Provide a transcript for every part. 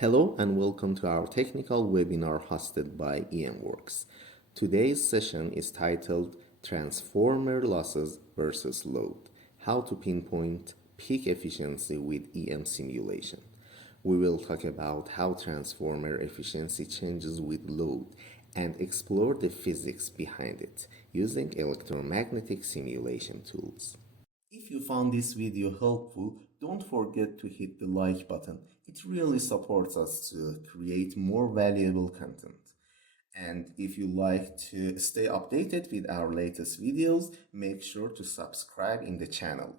Hello and welcome to our technical webinar hosted by EMWORKS. Today's session is titled Transformer Losses versus Load, How to Pinpoint Peak Efficiency with EM Simulation. We will talk about how transformer efficiency changes with load and explore the physics behind it using electromagnetic simulation tools. If you found this video helpful, don't forget to hit the like button. It really supports us to create more valuable content. And if you like to stay updated with our latest videos, make sure to subscribe in the channel.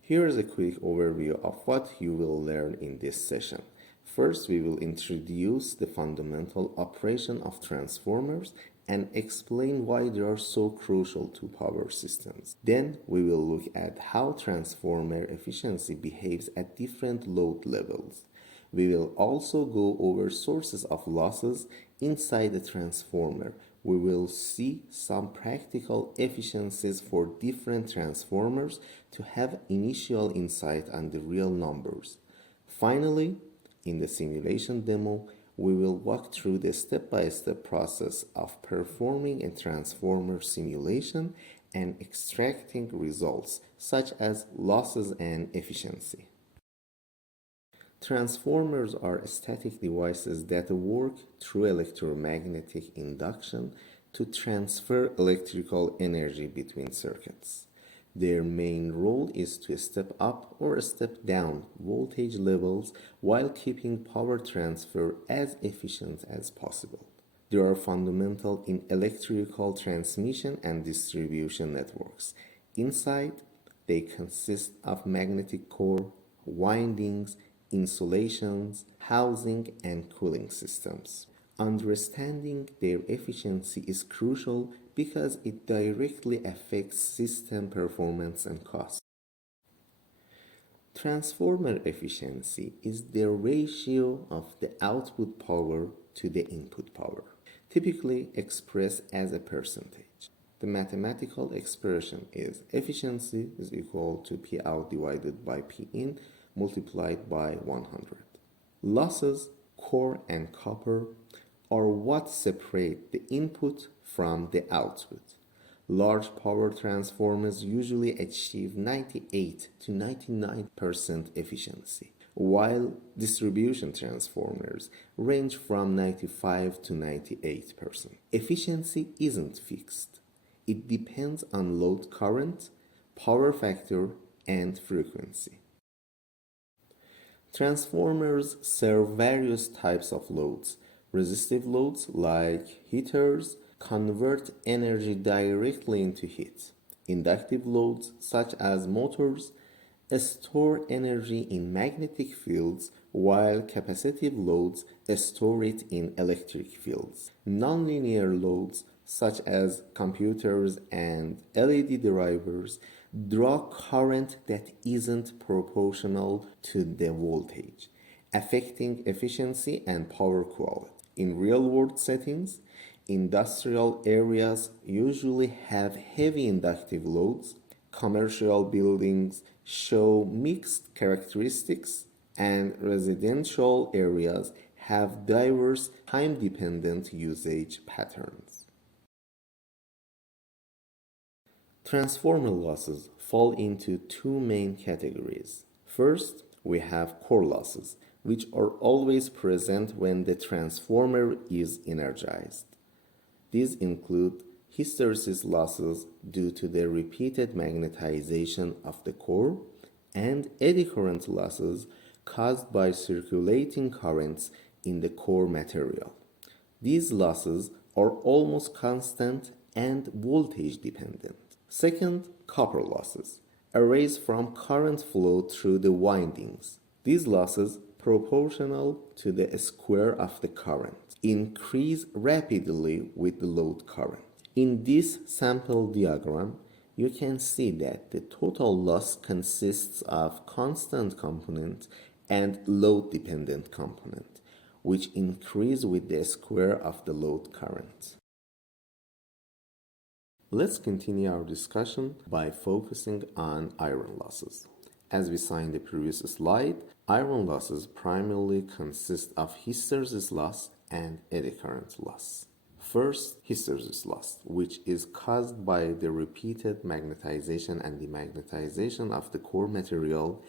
Here is a quick overview of what you will learn in this session. First, we will introduce the fundamental operation of transformers and explain why they are so crucial to power systems. Then we will look at how transformer efficiency behaves at different load levels. We will also go over sources of losses inside the transformer. We will see some practical efficiencies for different transformers to have initial insight on the real numbers. Finally, in the simulation demo, we will walk through the step-by-step process of performing a transformer simulation and extracting results such as losses and efficiency. Transformers are static devices that work through electromagnetic induction to transfer electrical energy between circuits. Their main role is to step up or step down voltage levels while keeping power transfer as efficient as possible. They are fundamental in electrical transmission and distribution networks. Inside, they consist of magnetic core, windings, insulations, housing, and cooling systems. Understanding their efficiency is crucial because it directly affects system performance and cost. Transformer efficiency is the ratio of the output power to the input power, typically expressed as a percentage. The mathematical expression is efficiency is equal to P out divided by P in multiplied by 100. Losses, core and copper, are what separate the input from the output. Large power transformers usually achieve 98 to 99% efficiency, while distribution transformers range from 95 to 98%. Efficiency isn't fixed. It depends on load current, power factor, and frequency. Transformers serve various types of loads. Resistive loads like heaters convert energy directly into heat. Inductive loads such as motors store energy in magnetic fields, while capacitive loads store it in electric fields. Nonlinear loads such as computers and LED drivers draw current that isn't proportional to the voltage, affecting efficiency and power quality. In real-world settings, industrial areas usually have heavy inductive loads. Commercial buildings show mixed characteristics, and residential areas have diverse time-dependent usage patterns. Transformer losses fall into two main categories. First, we have core losses, which are always present when the transformer is energized. These include hysteresis losses due to the repeated magnetization of the core and eddy current losses caused by circulating currents in the core material. These losses are almost constant and voltage dependent. Second, copper losses arise from current flow through the windings. These losses, proportional to the square of the current, increase rapidly with the load current. In this sample diagram, you can see that the total loss consists of constant component and load dependent component, which increase with the square of the load current. Let's continue our discussion by focusing on iron losses. As we saw in the previous slide, iron losses primarily consist of hysteresis loss and eddy current loss. First, hysteresis loss, which is caused by the repeated magnetization and demagnetization of the core material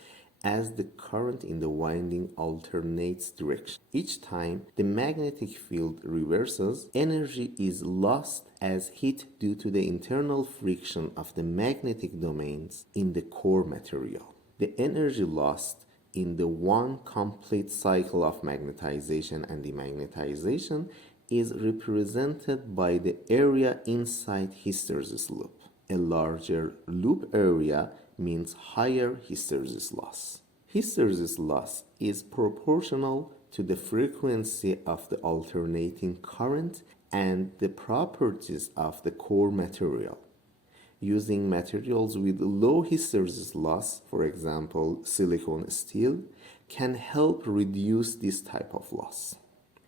as the current in the winding alternates direction. Each time the magnetic field reverses, energy is lost as heat due to the internal friction of the magnetic domains in the core material. The energy lost in the one complete cycle of magnetization and demagnetization is represented by the area inside hysteresis loop. A larger loop area means higher hysteresis loss. Hysteresis loss is proportional to the frequency of the alternating current and the properties of the core material. Using materials with low hysteresis loss, for example, silicone steel, can help reduce this type of loss.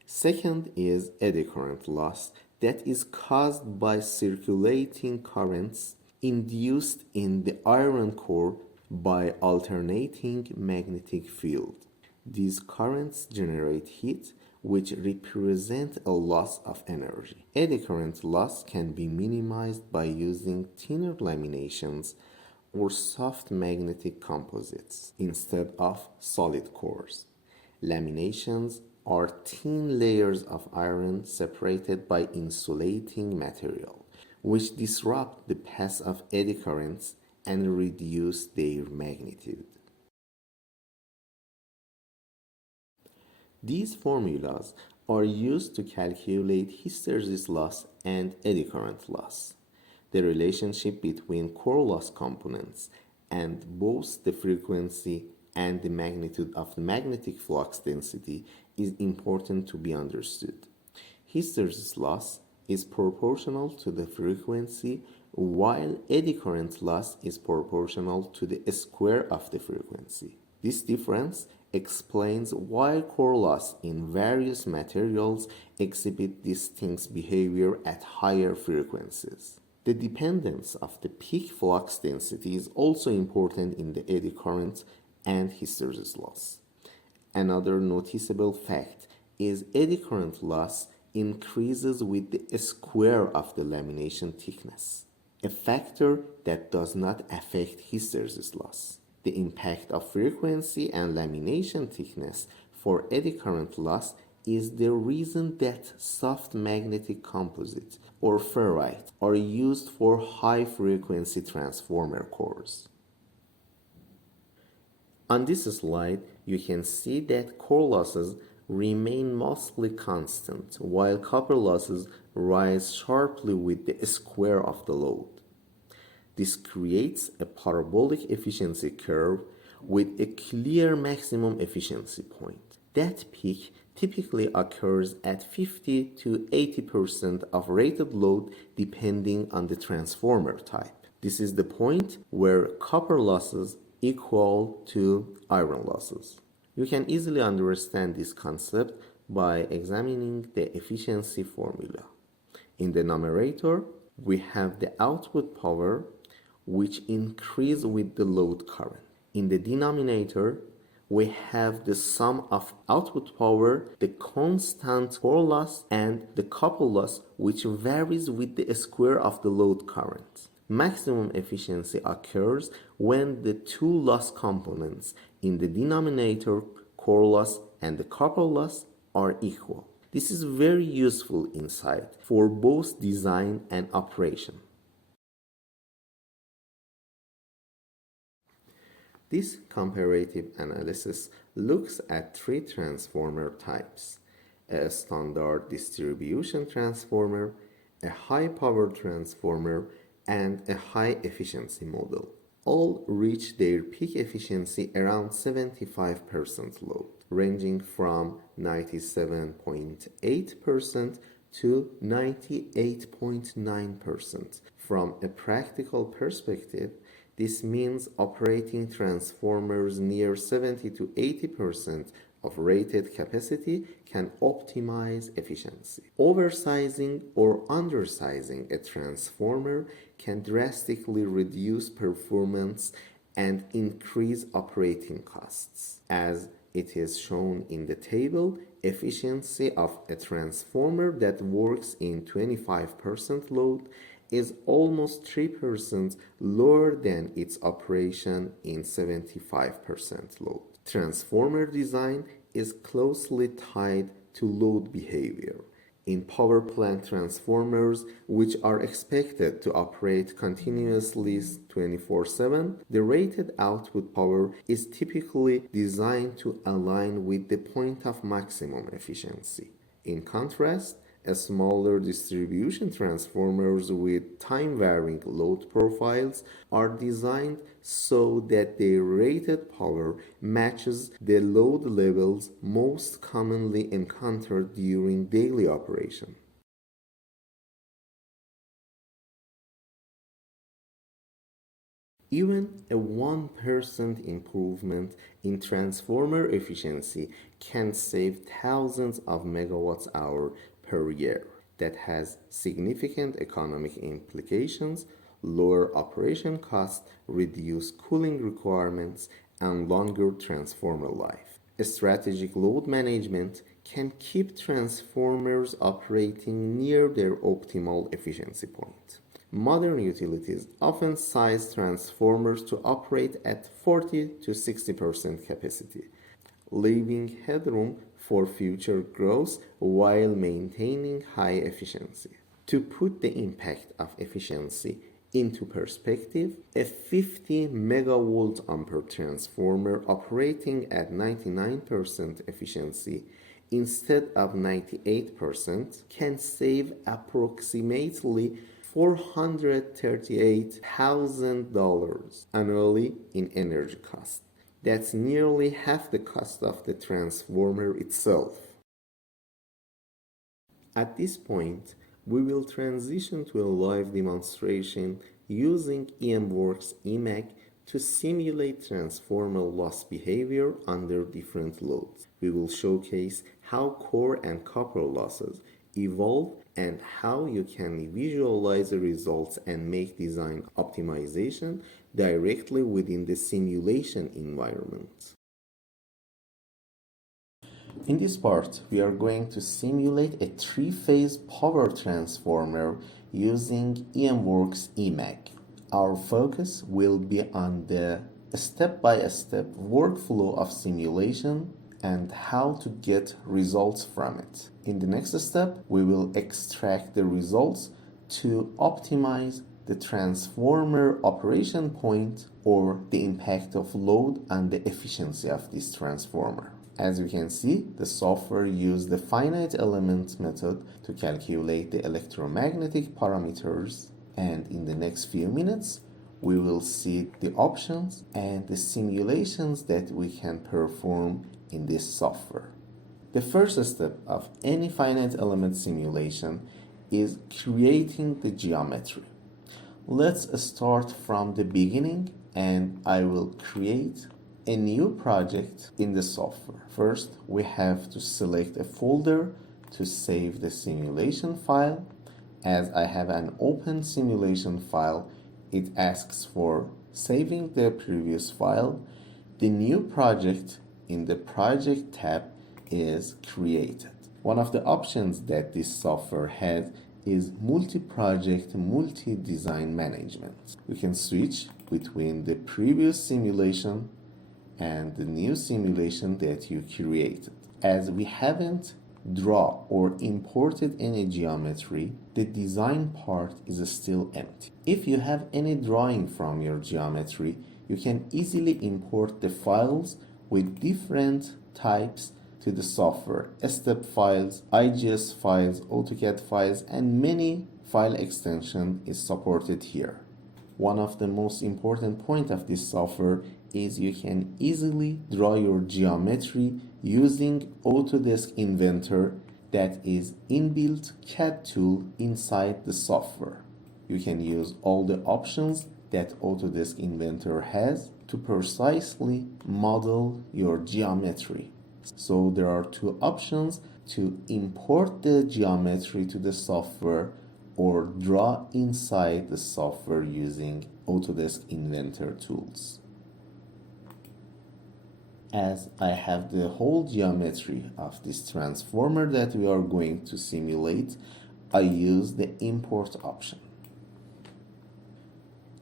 Second is eddy current loss that is caused by circulating currents induced in the iron core by alternating magnetic field. These currents generate heat, which represent a loss of energy. Eddy current loss can be minimized by using thinner laminations or soft magnetic composites instead of solid cores. Laminations are thin layers of iron separated by insulating material, which disrupt the path of eddy currents and reduce their magnitude. These formulas are used to calculate hysteresis loss and eddy current loss. The relationship between core loss components and both the frequency and the magnitude of the magnetic flux density is important to be understood. Hysteresis loss is proportional to the frequency, while eddy current loss is proportional to the square of the frequency. This difference explains why core loss in various materials exhibit distinct behavior at higher frequencies. The dependence of the peak flux density is also important in the eddy current and hysteresis loss. Another noticeable fact is eddy current loss increases with the square of the lamination thickness, a factor that does not affect hysteresis loss. The impact of frequency and lamination thickness for eddy current loss is the reason that soft magnetic composites or ferrite are used for high frequency transformer cores. On this slide, you can see that core losses remain mostly constant, while copper losses rise sharply with the square of the load. This creates a parabolic efficiency curve with a clear maximum efficiency point. That peak typically occurs at 50 to 80% of rated load depending on the transformer type. This is the point where copper losses equal to iron losses. You can easily understand this concept by examining the efficiency formula. In the numerator, we have the output power, which increases with the load current. In the denominator, we have the sum of output power, the constant core loss, and the copper loss, which varies with the square of the load current. Maximum efficiency occurs when the two loss components in the denominator, core loss and the copper loss, are equal. This is very useful insight for both design and operation. This comparative analysis looks at three transformer types: a standard distribution transformer, a high power transformer, and a high efficiency model. All reach their peak efficiency around 75% load, ranging from 97.8% to 98.9%. From a practical perspective, this means operating transformers near 70 to 80% of rated capacity can optimize efficiency. Oversizing or undersizing a transformer can drastically reduce performance and increase operating costs. As it is shown in the table, efficiency of a transformer that works in 25% load is almost 3% lower than its operation in 75% load. Transformer design is closely tied to load behavior. In power plant transformers, which are expected to operate continuously 24/7, the rated output power is typically designed to align with the point of maximum efficiency. In contrast, a smaller distribution transformers with time-varying load profiles are designed so that their rated power matches the load levels most commonly encountered during daily operation. Even a 1% improvement in transformer efficiency can save thousands of megawatts hour per year. That has significant economic implications, lower operation costs, reduced cooling requirements, and longer transformer life. Strategic load management can keep transformers operating near their optimal efficiency point. Modern utilities often size transformers to operate at 40 to 60% capacity, leaving headroom for future growth while maintaining high efficiency. To put the impact of efficiency into perspective, a 50 megavolt ampere transformer operating at 99% efficiency instead of 98% can save approximately $438,000 annually in energy costs. That's nearly half the cost of the transformer itself. At this point, we will transition to a live demonstration using EMWORKS EMAG to simulate transformer loss behavior under different loads. We will showcase how core and copper losses evolve and how you can visualize the results and make design optimization directly within the simulation environment. In this part, we are going to simulate a three-phase power transformer using EMWORKS EMAG. Our focus will be on the step-by-step workflow of simulation and how to get results from it. In the next step, we will extract the results to optimize the transformer operation point or the impact of load on the efficiency of this transformer. As you can see, the software used the finite element method to calculate the electromagnetic parameters, and in the next few minutes, we will see the options and the simulations that we can perform in this software. The first step of any finite element simulation is creating the geometry. Let's start from the beginning, and I will create a new project in the software. First, we have to select a folder to save the simulation file. As I have an open simulation file, it asks for saving the previous file. The new project in the project tab is created. One of the options that this software has is multi-project, multi-design management. We can switch between the previous simulation and the new simulation that you created. As we haven't draw or imported any geometry, the design part is still empty. If you have any drawing from your geometry, you can easily import the files with different types to the software. Step files, IGS files, AutoCAD files, and many file extension is supported here. One of the most important points of this software is you can easily draw your geometry using Autodesk Inventor, that is inbuilt CAD tool inside the software. You can use all the options that Autodesk Inventor has to precisely model your geometry. So there are two options: to import the geometry to the software or draw inside the software using Autodesk Inventor tools. As I have the whole geometry of this transformer that we are going to simulate, I use the import option.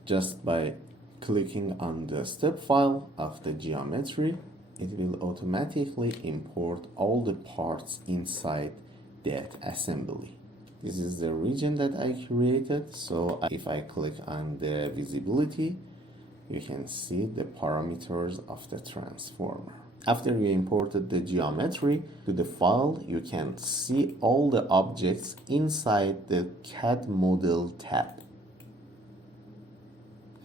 Just by clicking on the step file of the geometry, it will automatically import all the parts inside that assembly. This is the region that I created, so if I click on the visibility, you can see the parameters of the transformer. After you imported the geometry to the file, you can see all the objects inside the CAD model tab.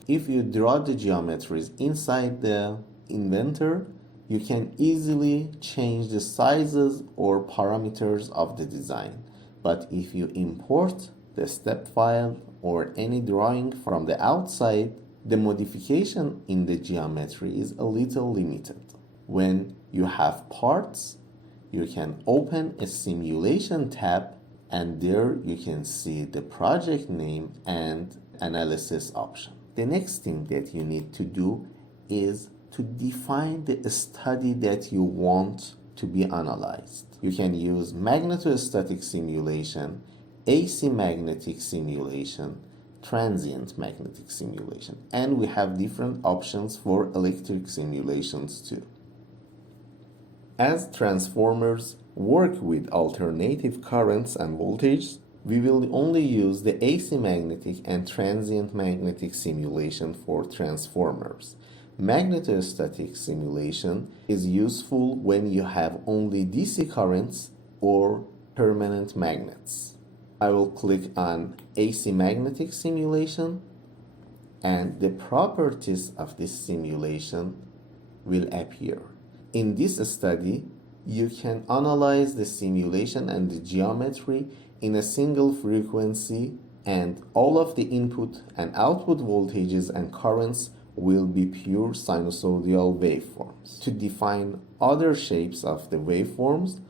If you draw the geometries inside the inventor, you can easily change the sizes or parameters of the design. But if you import the step file or any drawing from the outside, the modification in the geometry is a little limited. When you have parts, you can open a simulation tab, and there you can see the project name and analysis option. The next thing that you need to do is to define the study that you want to be analyzed. You can use magnetostatic simulation, AC magnetic simulation, transient magnetic simulation, and we have different options for electric simulations too. As transformers work with alternative currents and voltage, we will only use the AC magnetic and transient magnetic simulation for transformers. Magnetostatic simulation is useful when you have only DC currents or permanent magnets. I will click on AC magnetic simulation, and the properties of this simulation will appear. In this study, you can analyze the simulation and the geometry in a single frequency, and all of the input and output voltages and currents will be pure sinusoidal waveforms. To define other shapes of the waveforms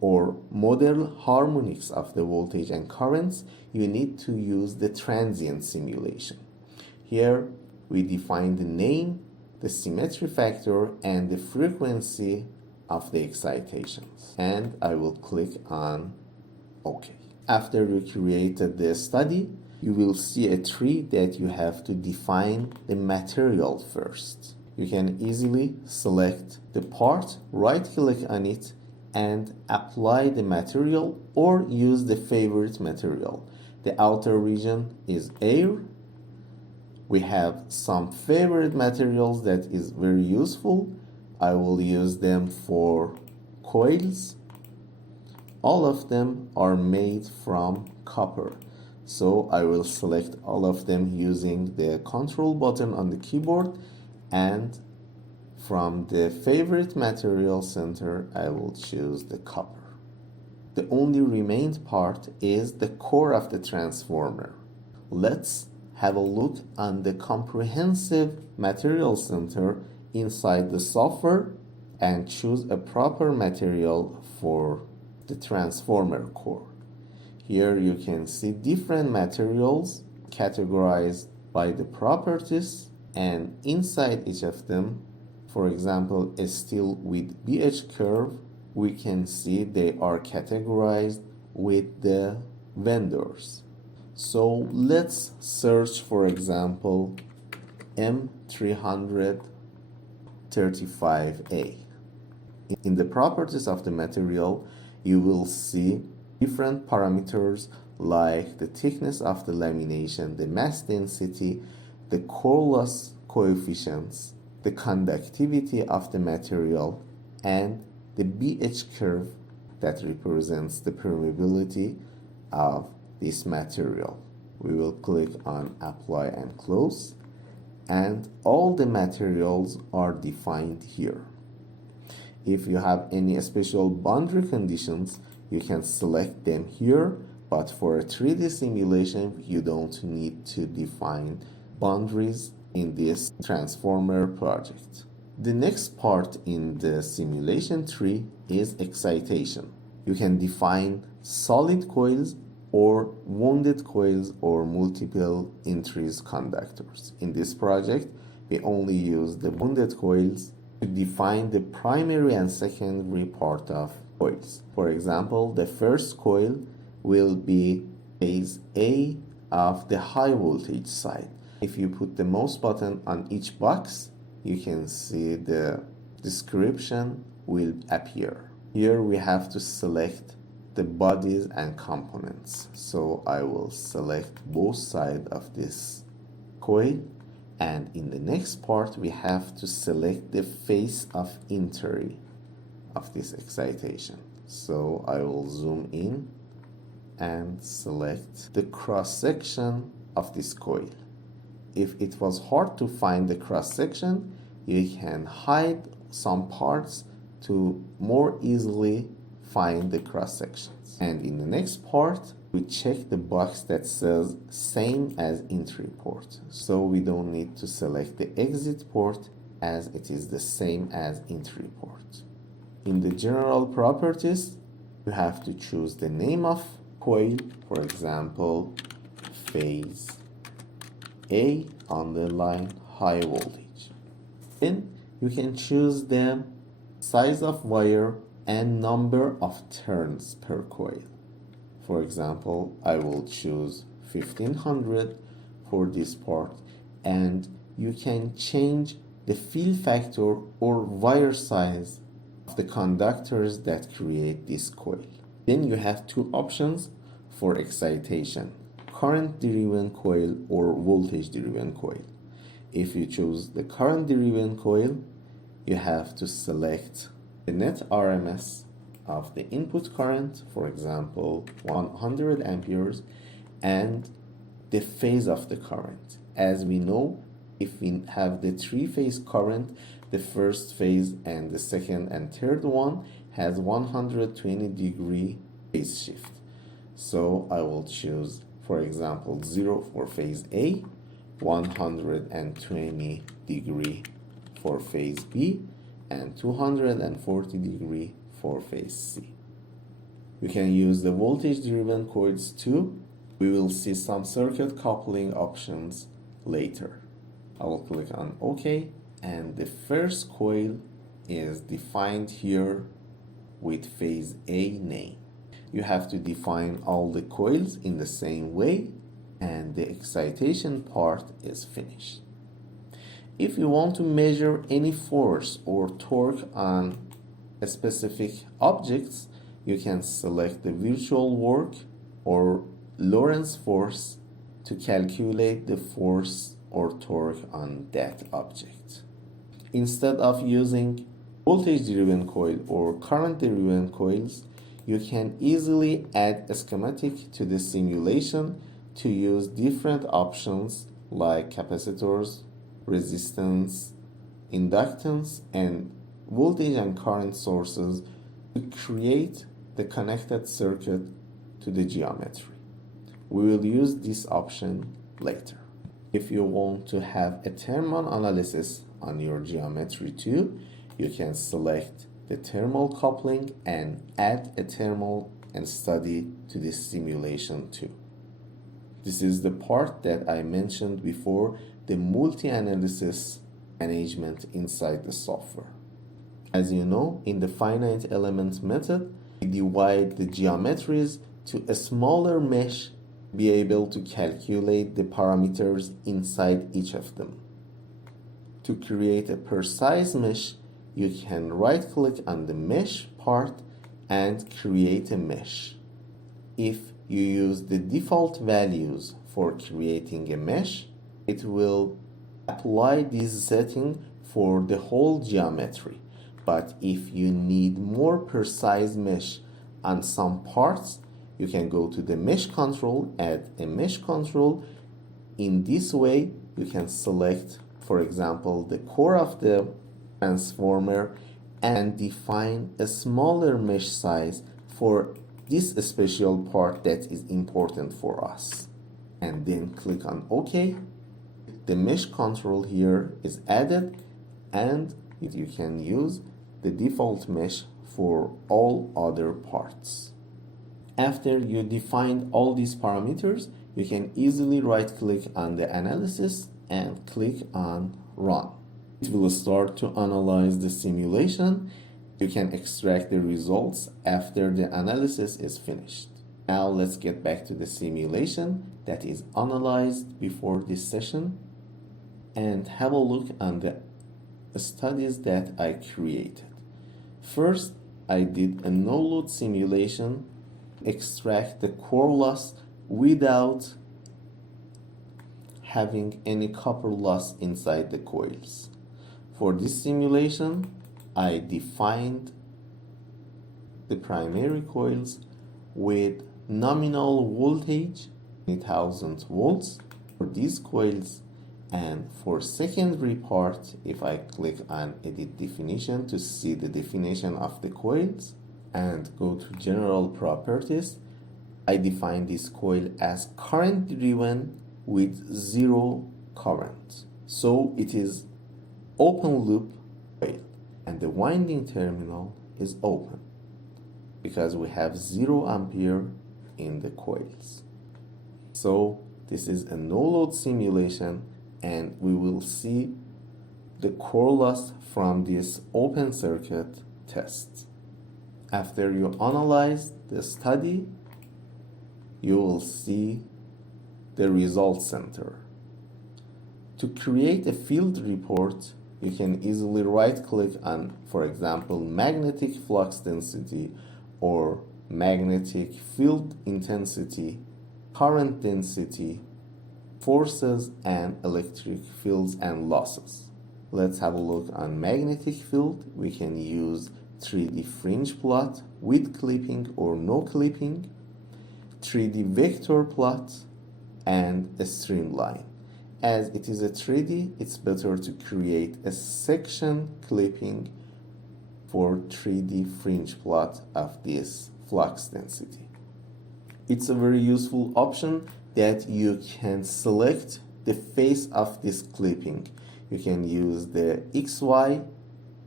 or model harmonics of the voltage and currents, you need to use the transient simulation. Here we define the name, the symmetry factor, and the frequency of the excitations. And I will click on OK. After you created the study, you will see a tree that you have to define the material first. You can easily select the part, right-click on it, and apply the material or use the favorite material. The outer region is air. We have some favorite materials that is very useful. I will use them for coils. All of them are made from copper. So I will select all of them using the control button on the keyboard, and from the favorite material center, I will choose the copper. The only remained part is the core of the transformer. Let's have a look on the comprehensive material center inside the software and choose a proper material for the transformer core. Here you can see different materials categorized by the properties, and inside each of them, for example, a steel with BH curve, we can see they are categorized with the vendors. So let's search, for example, M335A. In the properties of the material, you will see different parameters like the thickness of the lamination, the mass density, the core loss coefficients, the conductivity of the material, and the BH curve that represents the permeability of this material. We will click on apply and close, and all the materials are defined here. If you have any special boundary conditions, you can select them here, but for a 3D simulation, you don't need to define boundaries in this transformer project. The next part in the simulation tree is excitation. You can define solid coils or wounded coils or multiple entries conductors. In this project, we only use the wounded coils, to define the primary and secondary part of coils. For example, the first coil will be phase A of the high voltage side. If you put the mouse button on each box, you can see the description will appear. Here we have to select the bodies and components. So I will select both sides of this coil, and in the next part we have to select the face of entry of this excitation. So I will zoom in and select the cross section of this coil. If it was hard to find the cross section, you can hide some parts to more easily find the cross sections. And in the next part, we check the box that says same as entry port. So we don't need to select the exit port as it is the same as entry port. In the general properties, you have to choose the name of coil, for example, phase A underline high voltage. Then you can choose the size of wire and number of turns per coil. For example, I will choose 1500 for this part, and you can change the fill factor or wire size of the conductors that create this coil. Then you have two options for excitation: current driven coil or voltage driven coil. If you choose the current driven coil, you have to select the net RMS of the input current, for example 100 amperes, and the phase of the current. As we know, if we have the three-phase current, the first phase and the second and third one has 120-degree phase shift. So I will choose, for example, 0 for phase A, 120-degree for phase B, and 240-degree for phase C. You can use the voltage driven coils too. We will see some circuit coupling options later. I will click on OK, and the first coil is defined here with phase A name. You have to define all the coils in the same way, and the excitation part is finished. If you want to measure any force or torque on specific objects, you can select the virtual work or Lorentz force to calculate the force or torque on that object. Instead of using voltage-driven coil or current-driven coils, you can easily add a schematic to the simulation to use different options like capacitors, resistance, inductance, and voltage and current sources to create the connected circuit to the geometry. We will use this option later. If you want to have a thermal analysis on your geometry too, you can select the thermal coupling and add a thermal and study to this simulation too. This is the part that I mentioned before, the multi-analysis management inside the software. As you know, in the finite element method, we divide the geometries to a smaller mesh to be able to calculate the parameters inside each of them. To create a precise mesh, you can right-click on the mesh part and create a mesh. If you use the default values for creating a mesh, it will apply this setting for the whole geometry. But if you need more precise mesh on some parts, you can go to the mesh control, add a mesh control. In this way, you can select, for example, the core of the transformer and define a smaller mesh size for this special part that is important for us. And then click on OK. The mesh control here is added, and you can use the default mesh for all other parts. After you defined all these parameters, you can easily right-click on the analysis and click on Run. It will start to analyze the simulation. You can extract the results after the analysis is finished. Now let's get back to the simulation that is analyzed before this session and have a look on the studies that I created. First, I did a no-load simulation, extract the core loss without having any copper loss inside the coils. For this simulation, I defined the primary coils with nominal voltage 1000 volts for these coils, and for secondary part, if I click on edit definition to see the definition of the coils and go to general properties, I define this coil as current driven with zero current. So it is open loop coil and the winding terminal is open because we have 0 ampere in the coils. So this is a no-load simulation and we will see the core loss from this open circuit test. After you analyze the study, you will see the result center. To create a field report, you can easily right-click on, for example, magnetic flux density or magnetic field intensity, current density, forces, and electric fields and losses. Let's have a look on magnetic field. We can use 3D fringe plot with clipping or no clipping, 3D vector plot, and a streamline. As it is a 3D, it's better to create a section clipping for 3D fringe plot of this flux density. It's a very useful option that you can select the face of this clipping. You can use the XY,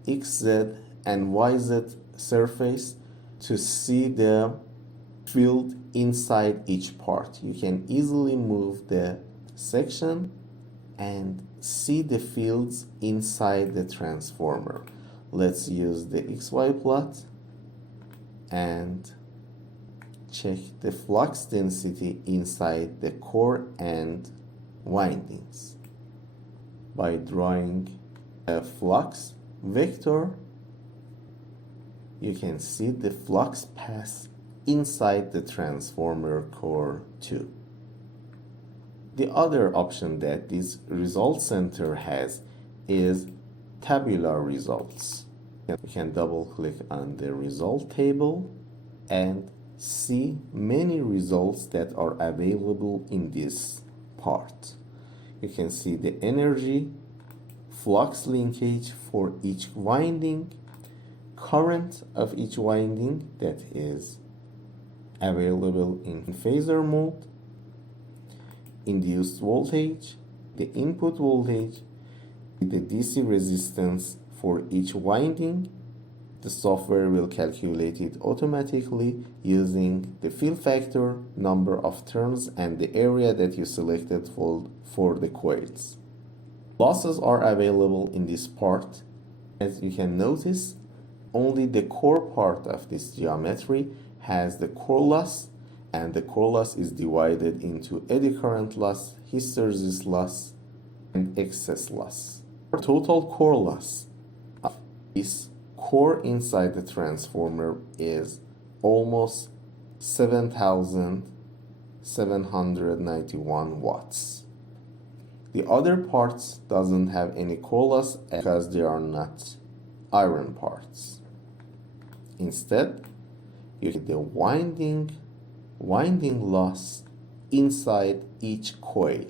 XZ, and YZ surface to see the field inside each part. You can easily move the section and see the fields inside the transformer. Let's use the XY plot and check the flux density inside the core and windings. By drawing a flux vector, you can see the flux path inside the transformer core too. The other option that this result center has is tabular results. You can double click on the result table and see many results that are available in this part. You can see the energy, flux linkage for each winding, current of each winding that is available in phasor mode, induced voltage, the input voltage, the DC resistance for each winding. The software will calculate it automatically using the fill factor, number of turns, and the area that you selected for the coils. Losses are available in this part. As you can notice, only the core part of this geometry has the core loss, and the core loss is divided into eddy current loss, hysteresis loss, and excess loss. The total core loss of this core inside the transformer is almost 7,791 watts. The other parts doesn't have any core loss because they are not iron parts. Instead, you get the winding loss inside each coil.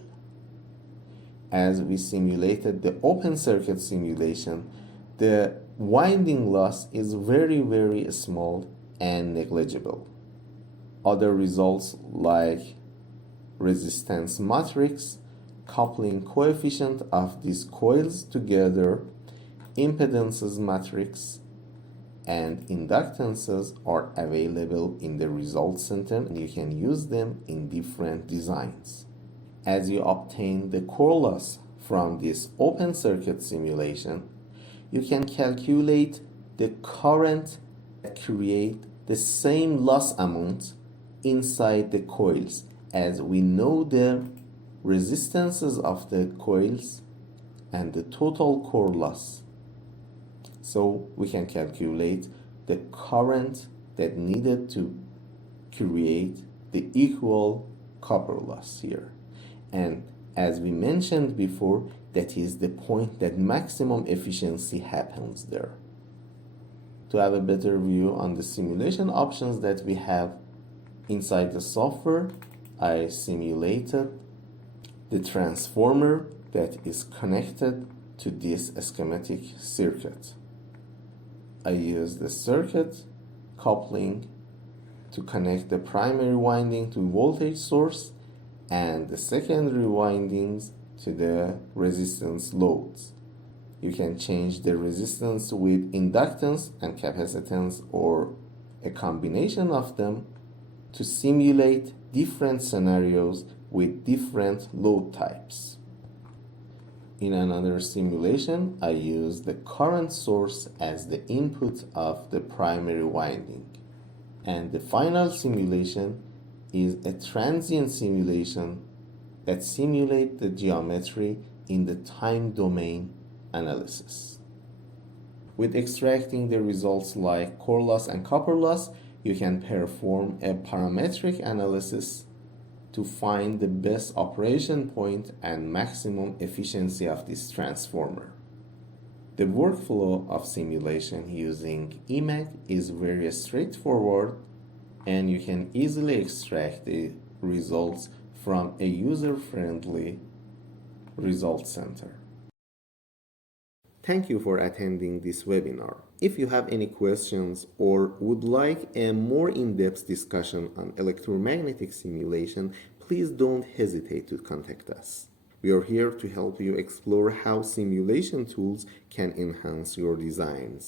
As we simulated the open circuit simulation, the winding loss is very small and negligible. Other results like resistance matrix, coupling coefficient of these coils together, impedances matrix, and inductances are available in the result center, and you can use them in different designs. As you obtain the core loss from this open circuit simulation, you can calculate the current that create the same loss amount inside the coils, as we know the resistances of the coils and the total core loss. So we can calculate the current that needed to create the equal copper loss here. And as we mentioned before, that is the point that maximum efficiency happens there. To have a better view on the simulation options that we have inside the software, I simulated the transformer that is connected to this schematic circuit. I use the circuit coupling to connect the primary winding to voltage source and the secondary windings to the resistance loads. You can change the resistance with inductance and capacitance or a combination of them to simulate different scenarios with different load types. In another simulation, I use the current source as the input of the primary winding. And the final simulation is a transient simulation that simulates the geometry in the time domain analysis. With extracting the results like core loss and copper loss, you can perform a parametric analysis to find the best operation point and maximum efficiency of this transformer. The workflow of simulation using EMAG is very straightforward, and you can easily extract the results from a user-friendly result center. Thank you for attending this webinar. If you have any questions or would like a more in-depth discussion on electromagnetic simulation, please don't hesitate to contact us. We are here to help you explore how simulation tools can enhance your designs.